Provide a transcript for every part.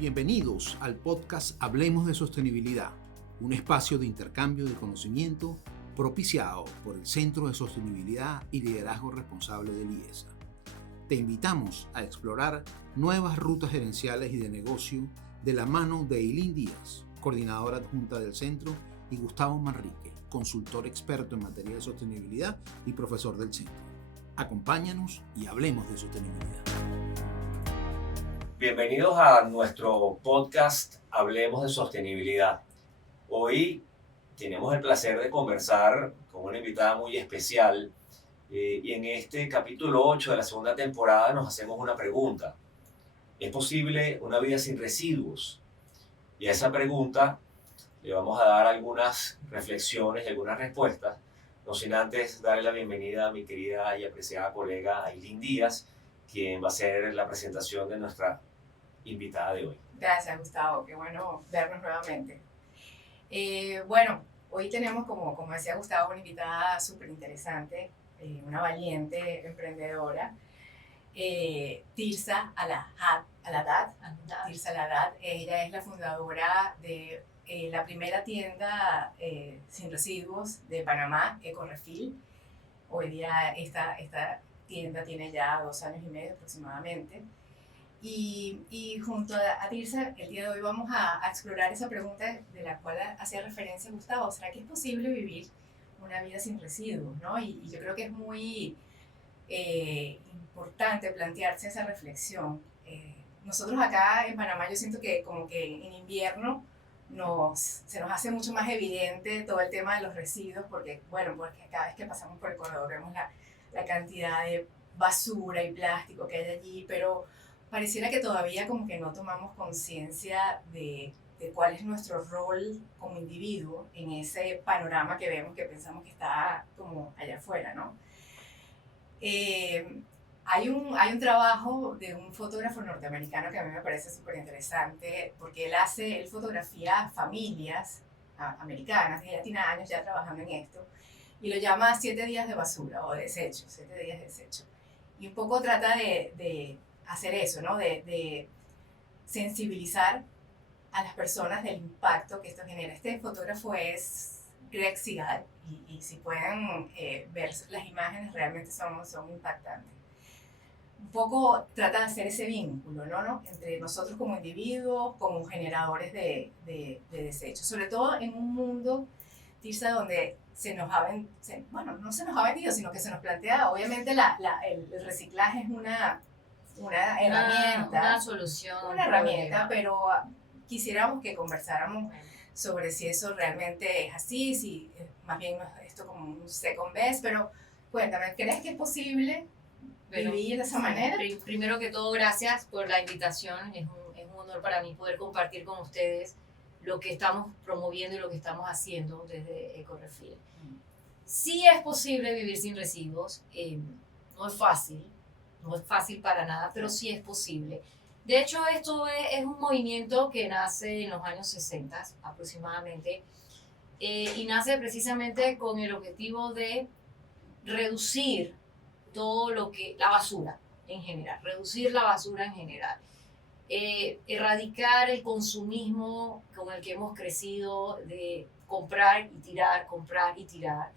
Bienvenidos al podcast Hablemos de Sostenibilidad, un espacio de intercambio de conocimiento propiciado por el Centro de Sostenibilidad y Liderazgo Responsable del IESA. Te invitamos a explorar nuevas rutas gerenciales y de negocio de la mano de Eileen Díaz, coordinadora adjunta del centro, y Gustavo Manrique, consultor experto en materia de sostenibilidad y profesor del centro. Acompáñanos y hablemos de sostenibilidad. Bienvenidos a nuestro podcast Hablemos de Sostenibilidad. Hoy tenemos el placer de conversar con una invitada muy especial y en este capítulo 8 de la segunda temporada nos hacemos una pregunta. ¿Es posible una vida sin residuos? Y a esa pregunta le vamos a dar algunas reflexiones y algunas respuestas, no sin antes darle la bienvenida a mi querida y apreciada colega Eileen Díaz, quien va a hacer la presentación de nuestra invitada de hoy. Gracias, Gustavo, qué bueno vernos nuevamente. Hoy tenemos, como decía Gustavo, una invitada súper interesante, una valiente emprendedora, Tirsa Al-Haddad. Tirsa Al-Haddad, ella es la fundadora de la primera tienda sin residuos de Panamá, Ecorefill. Hoy día esta tienda tiene ya 2 años y medio aproximadamente. Y junto a Tirsa, el día de hoy vamos a explorar esa pregunta de la cual hacía referencia Gustavo. ¿Será que es posible vivir una vida sin residuos? ¿No? Y yo creo que es muy importante plantearse esa reflexión. Nosotros acá en Panamá yo siento que como que en invierno se nos hace mucho más evidente todo el tema de los residuos porque cada vez que pasamos por el corredor vemos la cantidad de basura y plástico que hay allí, pero pareciera que todavía como que no tomamos conciencia de cuál es nuestro rol como individuo en ese panorama que vemos, que pensamos que está como allá afuera, ¿no? Hay un trabajo de un fotógrafo norteamericano que a mí me parece súper interesante porque él fotografía familias americanas, que ya tiene años ya trabajando en esto, y lo llama 7 días de basura o desecho, 7 días de desecho. Y un poco trata de hacer eso, ¿no? De sensibilizar a las personas del impacto que esto genera. Este fotógrafo es Greg Segal y si pueden ver las imágenes realmente son impactantes. Un poco trata de hacer ese vínculo, ¿no? Entre nosotros como individuos, como generadores de desechos, sobre todo en un mundo, Tirsa, donde no se nos ha vendido, sino que se nos plantea, obviamente el reciclaje es una herramienta. Una solución. Una herramienta, pero quisiéramos que conversáramos sobre si eso realmente es así, si más bien no es esto como un second best, pero cuéntame, ¿crees que es posible vivir de esa manera? Primero que todo, gracias por la invitación. Es un honor para mí poder compartir con ustedes lo que estamos promoviendo y lo que estamos haciendo desde Ecorefill. Sí es posible vivir sin residuos, no es fácil para nada, pero sí es posible. De hecho, esto es un movimiento que nace en los años 60 aproximadamente y nace precisamente con el objetivo de reducir la basura en general, erradicar el consumismo con el que hemos crecido de comprar y tirar.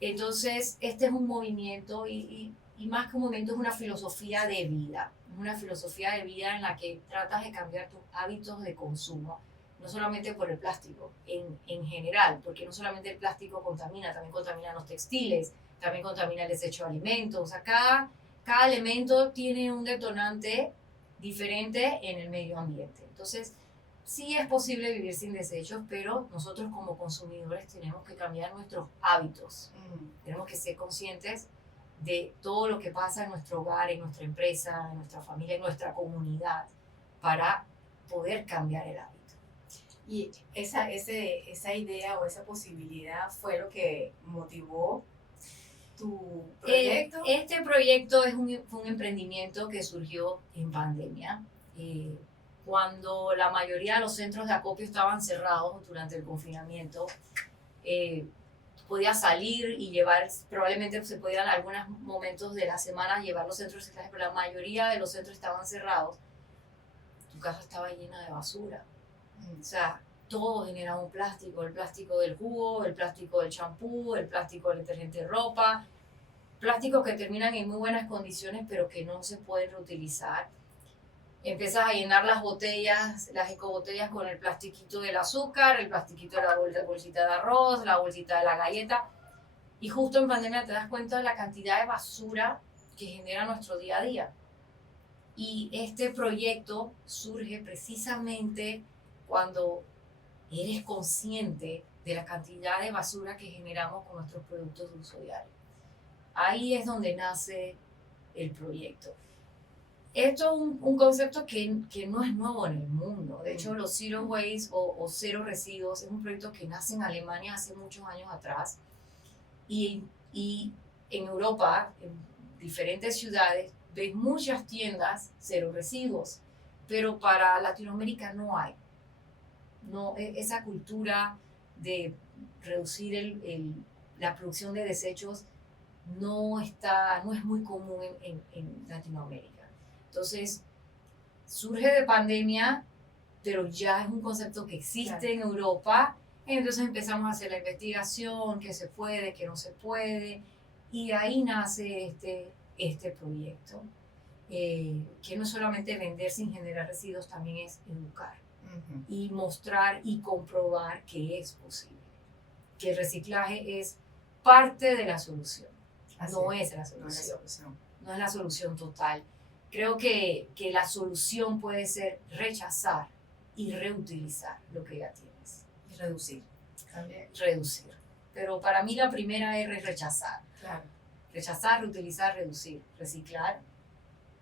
Entonces, este es un movimiento y más que un movimiento es una filosofía de vida. Una filosofía de vida en la que tratas de cambiar tus hábitos de consumo, no solamente por el plástico, en general, porque no solamente el plástico contamina, también contamina los textiles, también contamina el desecho de alimentos. O sea, cada elemento tiene un detonante diferente en el medio ambiente. Entonces, sí es posible vivir sin desechos, pero nosotros como consumidores tenemos que cambiar nuestros hábitos. Tenemos que ser conscientes de todo lo que pasa en nuestro hogar, en nuestra empresa, en nuestra familia, en nuestra comunidad, para poder cambiar el hábito. Y esa idea o esa posibilidad fue lo que motivó tu proyecto. Este proyecto fue un emprendimiento que surgió en pandemia, cuando la mayoría de los centros de acopio estaban cerrados durante el confinamiento. Podía salir y llevar, probablemente se podían en algunos momentos de la semana llevar los centros de reciclaje, pero la mayoría de los centros estaban cerrados. casa estaba llena de basura. O sea, todo generaba un plástico, el plástico del jugo, el plástico del champú, el plástico del detergente de ropa, plásticos que terminan en muy buenas condiciones pero que no se pueden reutilizar. Empiezas a llenar las botellas, las ecobotellas con el plastiquito del azúcar, el plastiquito de la bolsita de arroz, la bolsita de la galleta. Y justo en pandemia te das cuenta de la cantidad de basura que genera nuestro día a día. Y este proyecto surge precisamente cuando eres consciente de la cantidad de basura que generamos con nuestros productos de uso diario. Ahí es donde nace el proyecto. Esto es un concepto que no es nuevo en el mundo. De hecho, los Zero Waste o Cero Residuos es un proyecto que nace en Alemania hace muchos años atrás. Y en Europa, en diferentes ciudades, ves muchas tiendas cero residuos, pero para Latinoamérica no hay. No, esa cultura de reducir la producción de desechos no es muy común en Latinoamérica. Entonces, surge de pandemia, pero ya es un concepto que existe en Europa. Entonces empezamos a hacer la investigación, qué se puede, qué no se puede, y de ahí nace este proyecto, que no es solamente vender sin generar residuos, también es educar y mostrar y comprobar que es posible, que el reciclaje es parte de la solución, no es la solución, no es la solución total. Creo que la solución puede ser rechazar y reutilizar lo que ya tienes. Y reducir también. Reducir. Pero para mí la primera R es rechazar. Claro. Rechazar, reutilizar, reducir. Reciclar.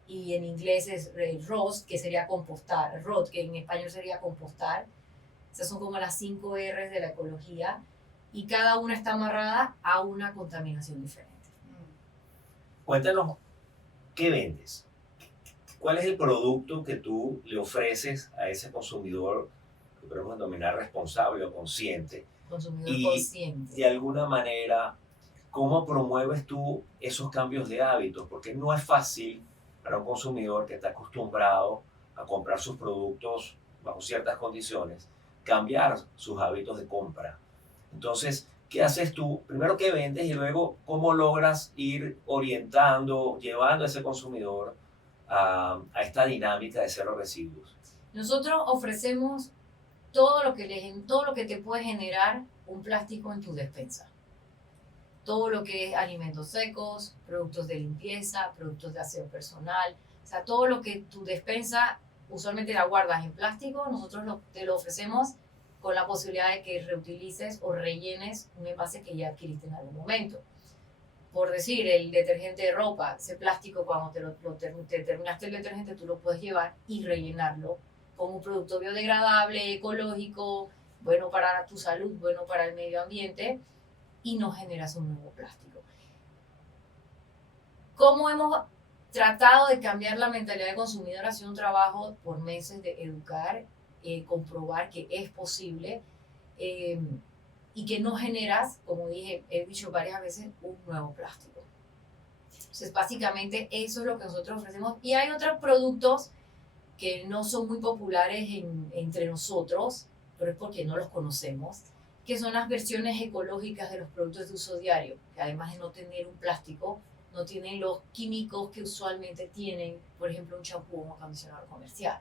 Y en inglés es roast, que sería compostar. Rot, que en español sería compostar. Esas son como las 5 R's de la ecología. Y cada una está amarrada a una contaminación diferente. Cuéntanos, ¿qué vendes? ¿Cuál es el producto que tú le ofreces a ese consumidor que podemos denominar responsable o consciente? Consumidor consciente. De alguna manera, ¿cómo promueves tú esos cambios de hábitos? Porque no es fácil para un consumidor que está acostumbrado a comprar sus productos bajo ciertas condiciones, cambiar sus hábitos de compra. Entonces, ¿qué haces tú? Primero, ¿qué vendes? Y luego, ¿cómo logras ir orientando, llevando a ese consumidor a esta dinámica de cero residuos? Nosotros ofrecemos todo lo que te puede generar un plástico en tu despensa. Todo lo que es alimentos secos, productos de limpieza, productos de aseo personal. O sea, todo lo que tu despensa usualmente la guardas en plástico, nosotros te lo ofrecemos con la posibilidad de que reutilices o rellenes un envase que ya adquiriste en algún momento. Por decir, el detergente de ropa, ese plástico, cuando te terminaste el detergente, tú lo puedes llevar y rellenarlo con un producto biodegradable, ecológico, bueno para tu salud, bueno para el medio ambiente, y no generas un nuevo plástico. ¿Cómo hemos tratado de cambiar la mentalidad del consumidor? Ha sido un trabajo por meses de educar, comprobar que es posible, y que no generas, como he dicho varias veces, un nuevo plástico. Entonces, básicamente eso es lo que nosotros ofrecemos. Y hay otros productos que no son muy populares entre nosotros, pero es porque no los conocemos, que son las versiones ecológicas de los productos de uso diario, que además de no tener un plástico, no tienen los químicos que usualmente tienen, por ejemplo, un champú o un acondicionador comercial.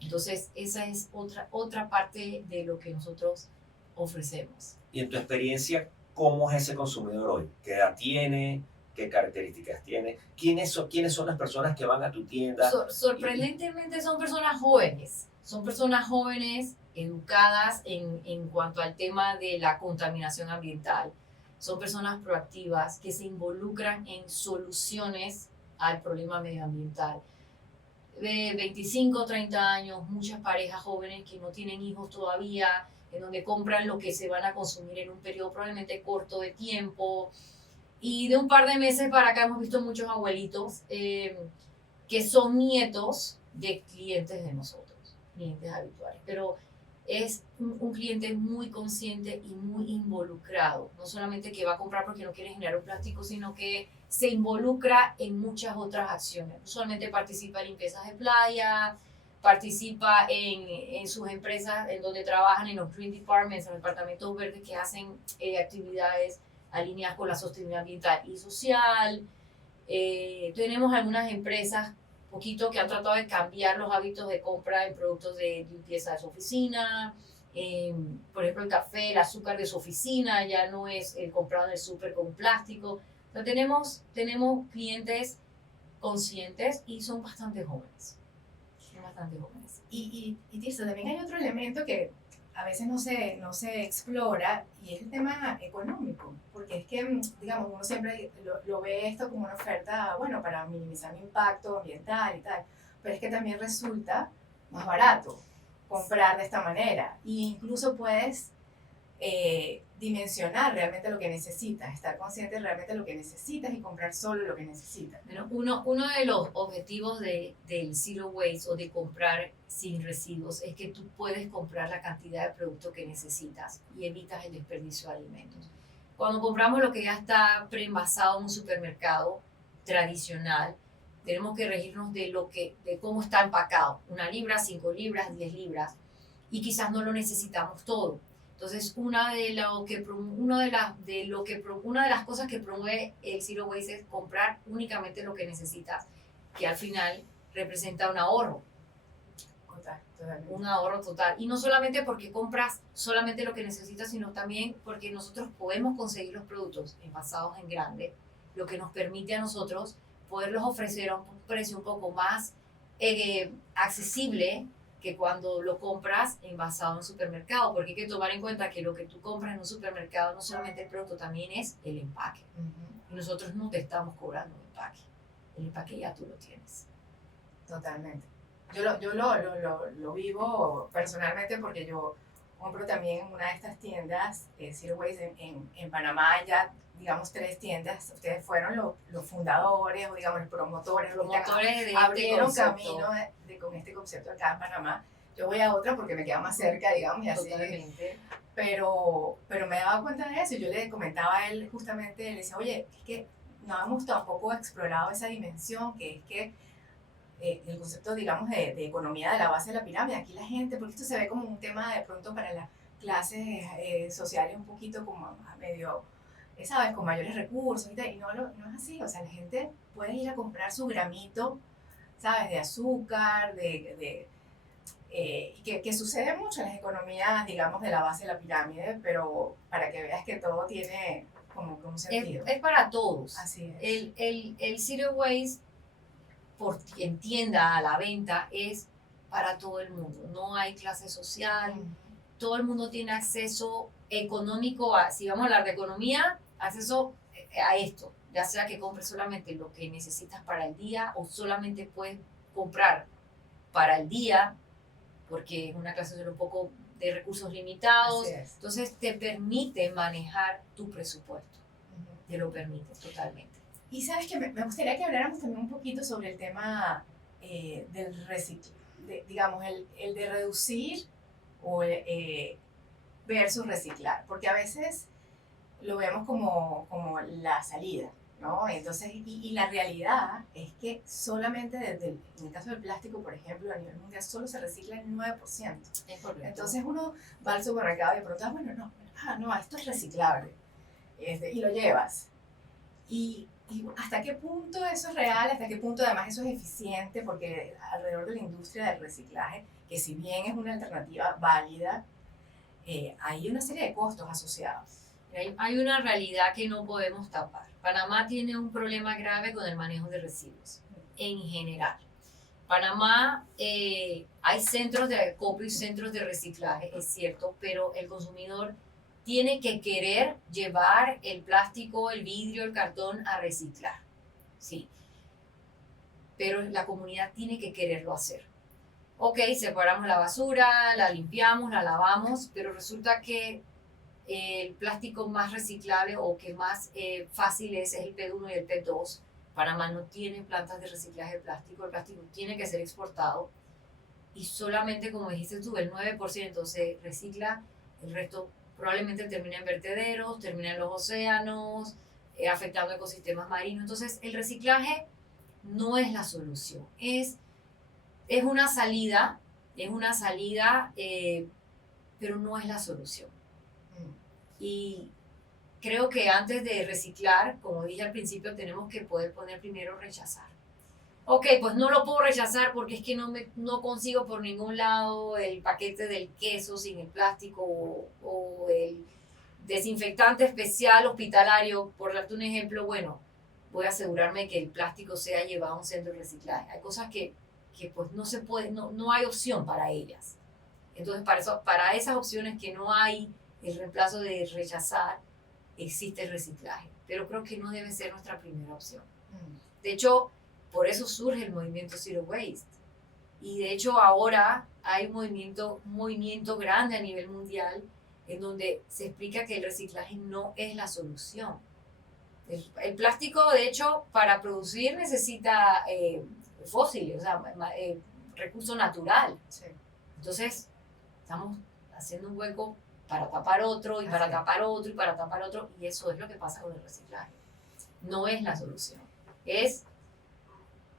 Entonces, esa es otra parte de lo que nosotros ofrecemos. Y en tu experiencia, ¿cómo es ese consumidor hoy? ¿Qué edad tiene? ¿Qué características tiene? ¿Quiénes son las personas que van a tu tienda? Sorprendentemente son personas jóvenes. Son personas jóvenes educadas en cuanto al tema de la contaminación ambiental. Son personas proactivas que se involucran en soluciones al problema medioambiental. De 25, 30 años, muchas parejas jóvenes que no tienen hijos todavía, en donde compran lo que se van a consumir en un periodo probablemente corto de tiempo. Y de un par de meses para acá hemos visto muchos abuelitos que son nietos de clientes de nosotros, clientes habituales. Pero es un cliente muy consciente y muy involucrado. No solamente que va a comprar porque no quiere generar un plástico, sino que se involucra en muchas otras acciones. Usualmente participa en limpiezas de playa, participa en sus empresas en donde trabajan en los Green Departments, en los departamentos verdes que hacen actividades alineadas con la sostenibilidad ambiental y social. Tenemos algunas empresas poquito que han tratado de cambiar los hábitos de compra en productos de limpieza de su oficina. Por ejemplo, el café, el azúcar de su oficina ya no es el comprado en el súper con plástico. O sea, tenemos clientes conscientes y son bastante jóvenes. Son bastante jóvenes. Y Tirsa, también hay otro elemento que a veces no se explora y es el tema económico, porque es que, digamos, uno siempre lo ve esto como una oferta, bueno, para minimizar mi impacto ambiental y tal, pero es que también resulta más barato comprar de esta manera e incluso puedes dimensionar realmente lo que necesitas, estar consciente realmente de lo que necesitas y comprar solo lo que necesitas. Bueno, uno de los objetivos del Zero Waste o de comprar sin residuos es que tú puedes comprar la cantidad de producto que necesitas y evitas el desperdicio de alimentos. Cuando compramos lo que ya está preenvasado en un supermercado tradicional, tenemos que regirnos de cómo está empacado, 1 libra, 5 libras, 10 libras, y quizás no lo necesitamos todo. Entonces, una de las cosas que promueve el Zero Waste es comprar únicamente lo que necesitas, que al final representa un ahorro. Un ahorro total. Y no solamente porque compras solamente lo que necesitas, sino también porque nosotros podemos conseguir los productos envasados en grande, lo que nos permite a nosotros poderlos ofrecer a un precio un poco más accesible que cuando lo compras envasado en un supermercado, porque hay que tomar en cuenta que lo que tú compras en un supermercado no solamente el producto, también es el empaque. Y nosotros no te estamos cobrando un empaque. El empaque ya tú lo tienes. Totalmente. Yo lo vivo personalmente porque yo compro también en una de estas tiendas, Zero Waste en Panamá, ya digamos 3 tiendas. Ustedes fueron los fundadores o digamos los promotores, los que abrieron camino con este concepto acá en Panamá. Yo voy a otra porque me queda más cerca, digamos, y así. Totalmente. Pero me daba cuenta de eso y yo le comentaba a él justamente, le decía, oye, es que no hemos tampoco explorado esa dimensión que es que el concepto, digamos, de economía de la base de la pirámide. Aquí la gente, porque esto se ve como un tema de pronto para las clases sociales un poquito como medio, ¿sabes?, con mayores recursos y tal, y no es así. O sea, la gente puede ir a comprar su gramito, ¿sabes?, de azúcar, que sucede mucho en las economías, digamos, de la base de la pirámide, pero para que veas que todo tiene como un sentido. Es para todos. Así es. El Zero Waste, en tienda, a la venta, es para todo el mundo. No hay clase social, todo el mundo tiene acceso económico si vamos a hablar de economía, acceso a esto, ya sea que compres solamente lo que necesitas para el día o solamente puedes comprar para el día, porque es una clase social un poco de recursos limitados. Entonces te permite manejar tu presupuesto, te lo permite totalmente. Y sabes que me gustaría que habláramos también un poquito sobre el tema del reciclaje, digamos, el de reducir o versus reciclar, porque a veces lo vemos como la salida, ¿no? Entonces, y la realidad es que solamente en el caso del plástico, por ejemplo, a nivel mundial, solo se recicla el 9%. Es correcto. Entonces uno va al supermercado y de pronto, bueno, no, esto es reciclable, y lo llevas. Y hasta qué punto eso es real, hasta qué punto además eso es eficiente, porque alrededor de la industria del reciclaje, que si bien es una alternativa válida, hay una serie de costos asociados. Hay una realidad que no podemos tapar. Panamá tiene un problema grave con el manejo de residuos, en general. Panamá, hay centros de acopio y centros de reciclaje, es cierto, pero el consumidor tiene que querer llevar el plástico, el vidrio, el cartón a reciclar, sí. Pero la comunidad tiene que quererlo hacer. Ok, separamos la basura, la limpiamos, la lavamos, pero resulta que el plástico más reciclable o que más fácil es el PET1 y el PET2. Panamá no tiene plantas de reciclaje de plástico, el plástico tiene que ser exportado y solamente, como dijiste tú, el 9% se recicla, el resto probablemente termina en vertederos, termina en los océanos, afectando ecosistemas marinos. Entonces, el reciclaje no es la solución, es es una salida, pero no es la solución. Y creo que antes de reciclar, como dije al principio, tenemos que poder poner primero rechazar. Ok, pues no lo puedo rechazar porque es que no consigo por ningún lado el paquete del queso sin el plástico o el desinfectante especial hospitalario, por darte un ejemplo. Bueno, voy a asegurarme que el plástico sea llevado a un centro de reciclaje. Hay cosas que pues no se puede, no hay opción para ellas. Entonces, para esas opciones que no hay el reemplazo de rechazar, existe el reciclaje. Pero creo que no debe ser nuestra primera opción. De hecho, por eso surge el movimiento Zero Waste. Y de hecho ahora hay un movimiento grande a nivel mundial en donde se explica que el reciclaje no es la solución. El plástico, de hecho, para producir necesita fósiles, o sea, recurso natural. Sí. Entonces, estamos haciendo un hueco para tapar otro, y para tapar otro, y para tapar otro, y eso es lo que pasa con el reciclaje. No es la solución. Es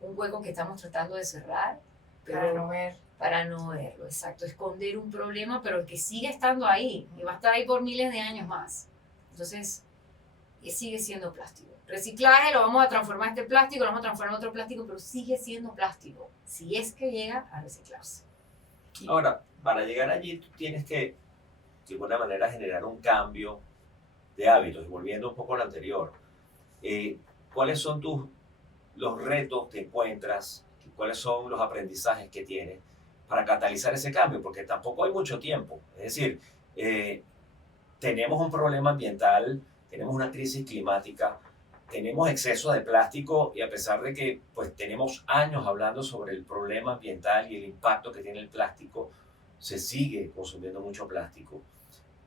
un hueco que estamos tratando de cerrar, pero para no verlo, exacto, esconder un problema, pero que sigue estando ahí, y va a estar ahí por miles de años más. Entonces, sigue siendo plástico. Reciclaje, lo vamos a transformar este plástico, lo vamos a transformar en otro plástico, pero sigue siendo plástico, si es que llega a reciclarse. Ahora, para llegar allí, tú tienes que, de alguna manera, generar un cambio de hábitos. Y volviendo un poco a lo anterior, ¿cuáles son los retos que encuentras? ¿Cuáles son los aprendizajes que tienes para catalizar ese cambio? Porque tampoco hay mucho tiempo. Es decir, tenemos un problema ambiental, tenemos una crisis climática, tenemos exceso de plástico, y a pesar de que pues, tenemos años hablando sobre el problema ambiental y el impacto que tiene el plástico, se sigue consumiendo mucho plástico.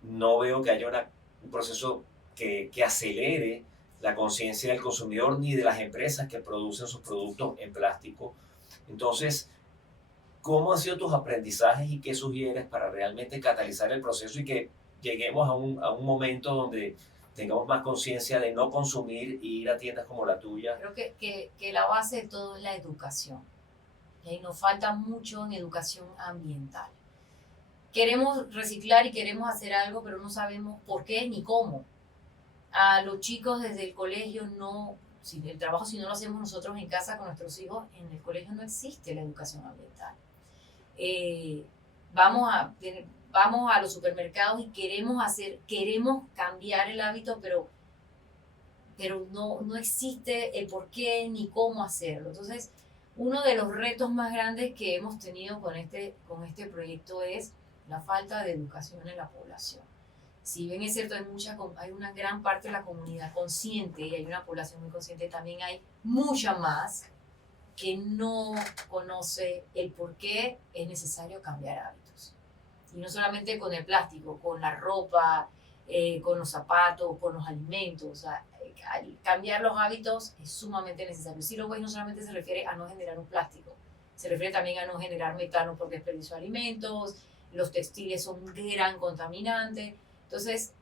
No veo que haya un proceso que acelere la conciencia del consumidor ni de las empresas que producen sus productos en plástico. Entonces, ¿cómo han sido tus aprendizajes y qué sugieres para realmente catalizar el proceso y que lleguemos a un momento donde tengamos más conciencia de no consumir y ir a tiendas como la tuya? Creo que la base de todo es la educación. Y nos falta mucho en educación ambiental. Queremos reciclar y queremos hacer algo, pero no sabemos por qué ni cómo. A los chicos desde el colegio el trabajo si no lo hacemos nosotros en casa con nuestros hijos, en el colegio no existe la educación ambiental. Vamos a los supermercados y queremos cambiar el hábito, pero no existe el por qué ni cómo hacerlo. Entonces, uno de los retos más grandes que hemos tenido con este proyecto es la falta de educación en la población. Si bien es cierto, hay una gran parte de la comunidad consciente y hay una población muy consciente, también hay mucha más que no conoce el por qué es necesario cambiar hábitos. Y no solamente con el plástico, con la ropa, con los zapatos, con los alimentos. O sea, cambiar los hábitos es sumamente necesario. Zero Waste no solamente se refiere a no generar un plástico, se refiere también a no generar metano por desperdicio de alimentos. Los textiles son un gran contaminante. Entonces,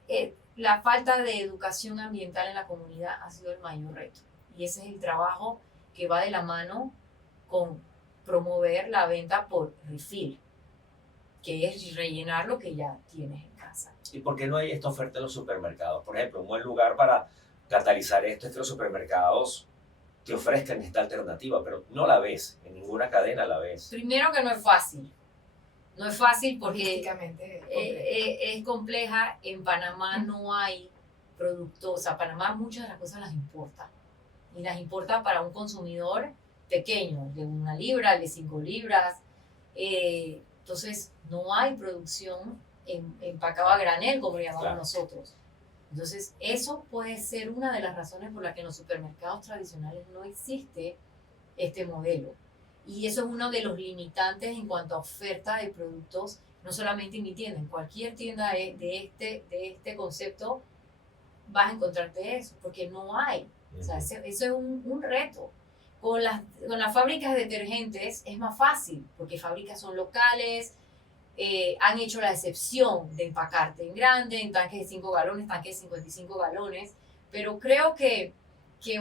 la falta de educación ambiental en la comunidad ha sido el mayor reto. Y ese es el trabajo que va de la mano con promover la venta por refill, que es rellenar lo que ya tienes en casa. ¿Y por qué no hay esta oferta en los supermercados? Por ejemplo, un buen lugar para catalizar esto es que los supermercados te ofrezcan esta alternativa, pero no la ves, en ninguna cadena la ves. Primero que no es fácil. No es fácil porque Logísticamente es compleja. En Panamá no hay productos. O sea, Panamá muchas de las cosas las importa. Y las importa para un consumidor pequeño, de 1 libra, de 5 libras. Entonces, no hay producción empacado a granel, como le llamamos nosotros. Entonces, eso puede ser una de las razones por las que en los supermercados tradicionales no existe este modelo. Y eso es uno de los limitantes en cuanto a oferta de productos, no solamente en mi tienda, en cualquier tienda de este concepto vas a encontrarte eso, porque no hay. O sea, eso es un reto. Con las fábricas de detergentes es más fácil, porque fábricas son locales, han hecho la excepción de empacarte en grande, en tanques de 5 galones, tanques de 55 galones, pero creo que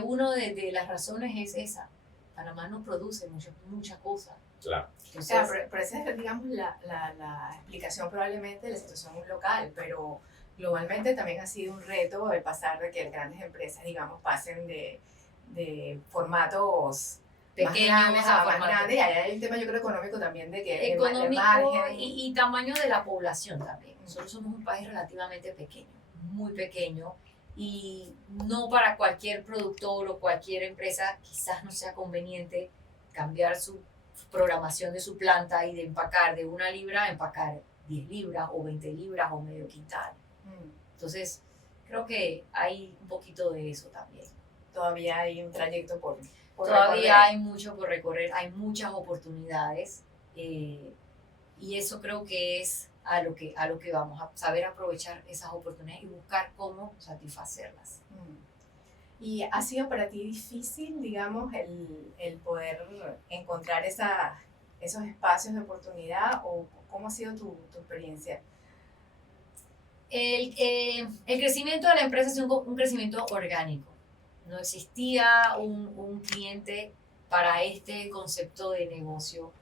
una de las razones es esa. Panamá no produce mucha cosa. Claro. O sea, pero esa es, digamos, la explicación probablemente de la situación local, pero globalmente también ha sido un reto el pasar de que grandes empresas, digamos, pasen de formatos Pequeños más grandes a más formatos. grandes. Y ahí hay el tema, yo creo, económico también, de que el Económico margen. y tamaño de la población también. Nosotros somos un país relativamente pequeño, muy pequeño, y no para cualquier productor o cualquier empresa quizás no sea conveniente cambiar su programación de su planta y de empacar de 1 libra a empacar 10 libras o 20 libras o medio quintal. Entonces, creo que hay un poquito de eso también. Todavía hay un trayecto por Todavía recorrer. hay mucho por recorrer, hay muchas oportunidades y eso creo que es a lo que vamos, a saber aprovechar esas oportunidades y buscar cómo satisfacerlas. ¿Y ha sido para ti difícil, digamos, el poder encontrar esos espacios de oportunidad, o cómo ha sido tu experiencia? El crecimiento de la empresa ha sido un crecimiento orgánico. No existía un cliente para este concepto de negocio.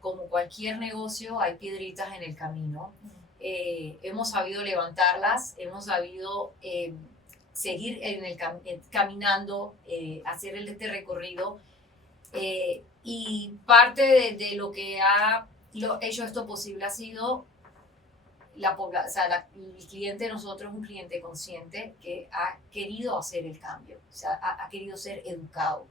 Como cualquier negocio, hay piedritas en el camino. Hemos sabido levantarlas, hemos sabido seguir caminando, hacer este recorrido. Y parte de lo que ha hecho esto posible ha sido el cliente de nosotros es un cliente consciente que ha querido hacer el cambio, o sea, ha querido ser educado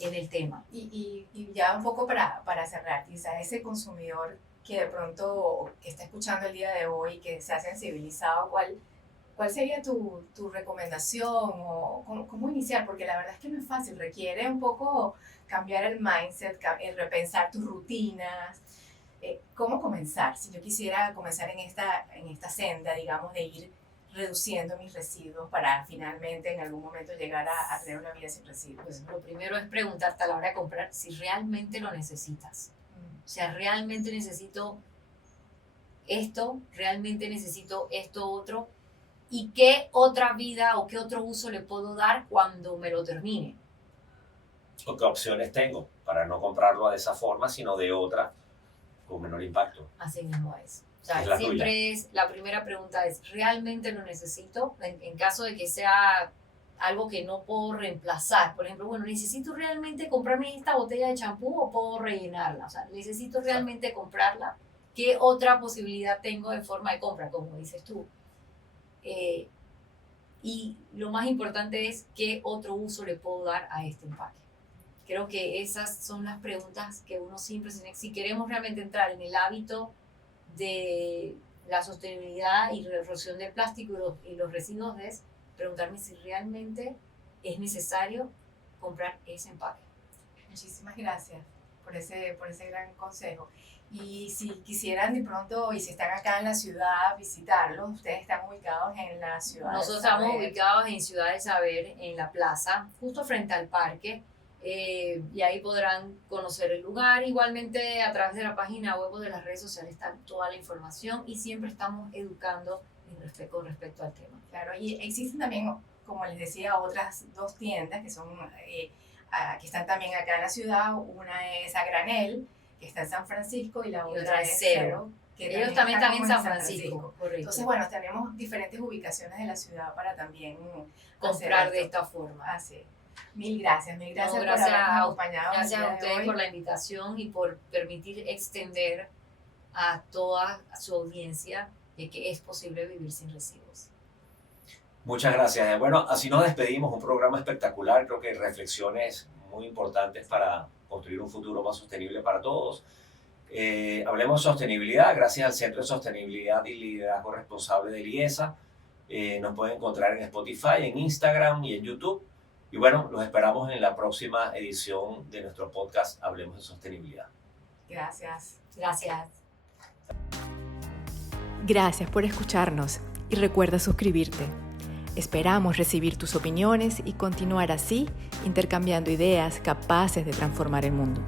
en el tema. Y ya un poco para cerrar, quizás ese consumidor que de pronto que está escuchando el día de hoy, que se ha sensibilizado, ¿cuál sería tu recomendación o cómo iniciar? Porque la verdad es que no es fácil, requiere un poco cambiar el mindset, repensar tus rutinas. ¿Cómo comenzar? Si yo quisiera comenzar en esta senda, digamos, de ir reduciendo mis residuos para finalmente en algún momento llegar a tener una vida sin residuos. Pues lo primero es preguntarte a la hora de comprar si realmente lo necesitas. O sea, ¿realmente necesito esto? ¿Realmente necesito esto otro? ¿Y qué otra vida o qué otro uso le puedo dar cuando me lo termine? ¿O qué opciones tengo para no comprarlo de esa forma, sino de otra con menor impacto? Así mismo es. O sea, Es la siempre tuya. es, la primera pregunta es, ¿realmente lo necesito? En caso de que sea algo que no puedo reemplazar. Por ejemplo, bueno, ¿necesito realmente comprarme esta botella de champú o puedo rellenarla? O sea, ¿necesito realmente comprarla? ¿Qué otra posibilidad tengo de forma de compra, como dices tú? Y lo más importante es, ¿qué otro uso le puedo dar a este empaque? Creo que esas son las preguntas que uno siempre tiene. Si queremos realmente entrar en el hábito de la sostenibilidad y reducción del plástico y los residuos, es preguntarme si realmente es necesario comprar ese empaque. Muchísimas gracias por ese gran consejo. Y si quisieran de pronto, y si están acá en la ciudad, visitarlos, ustedes están ubicados en la ciudad. Nosotros estamos ubicados en Ciudad del Saber, en la plaza, justo frente al parque. Y ahí podrán conocer el lugar. Igualmente a través de la página web o de las redes sociales está toda la información y siempre estamos educando con respecto al tema. Claro, y existen también, como les decía, otras 2 tiendas que son que están también acá en la ciudad. Una es a granel, que está en San Francisco, y la otra es Cero, que ellos también está están en como San Francisco. Correcto. Entonces, bueno, tenemos diferentes ubicaciones de la ciudad para también comprar de esta forma. Así. Mil gracias por habernos acompañado. Gracias a ustedes por la invitación y por permitir extender a toda su audiencia de que es posible vivir sin residuos. Muchas gracias. Bueno, así nos despedimos. Un programa espectacular. Creo que reflexiones muy importantes para construir un futuro más sostenible para todos. Hablemos de sostenibilidad gracias al Centro de Sostenibilidad y Liderazgo Responsable de IESA. Nos pueden encontrar en Spotify, en Instagram y en YouTube. Y bueno, los esperamos en la próxima edición de nuestro podcast Hablemos de Sostenibilidad. Gracias. Gracias. Gracias por escucharnos y recuerda suscribirte. Esperamos recibir tus opiniones y continuar así intercambiando ideas capaces de transformar el mundo.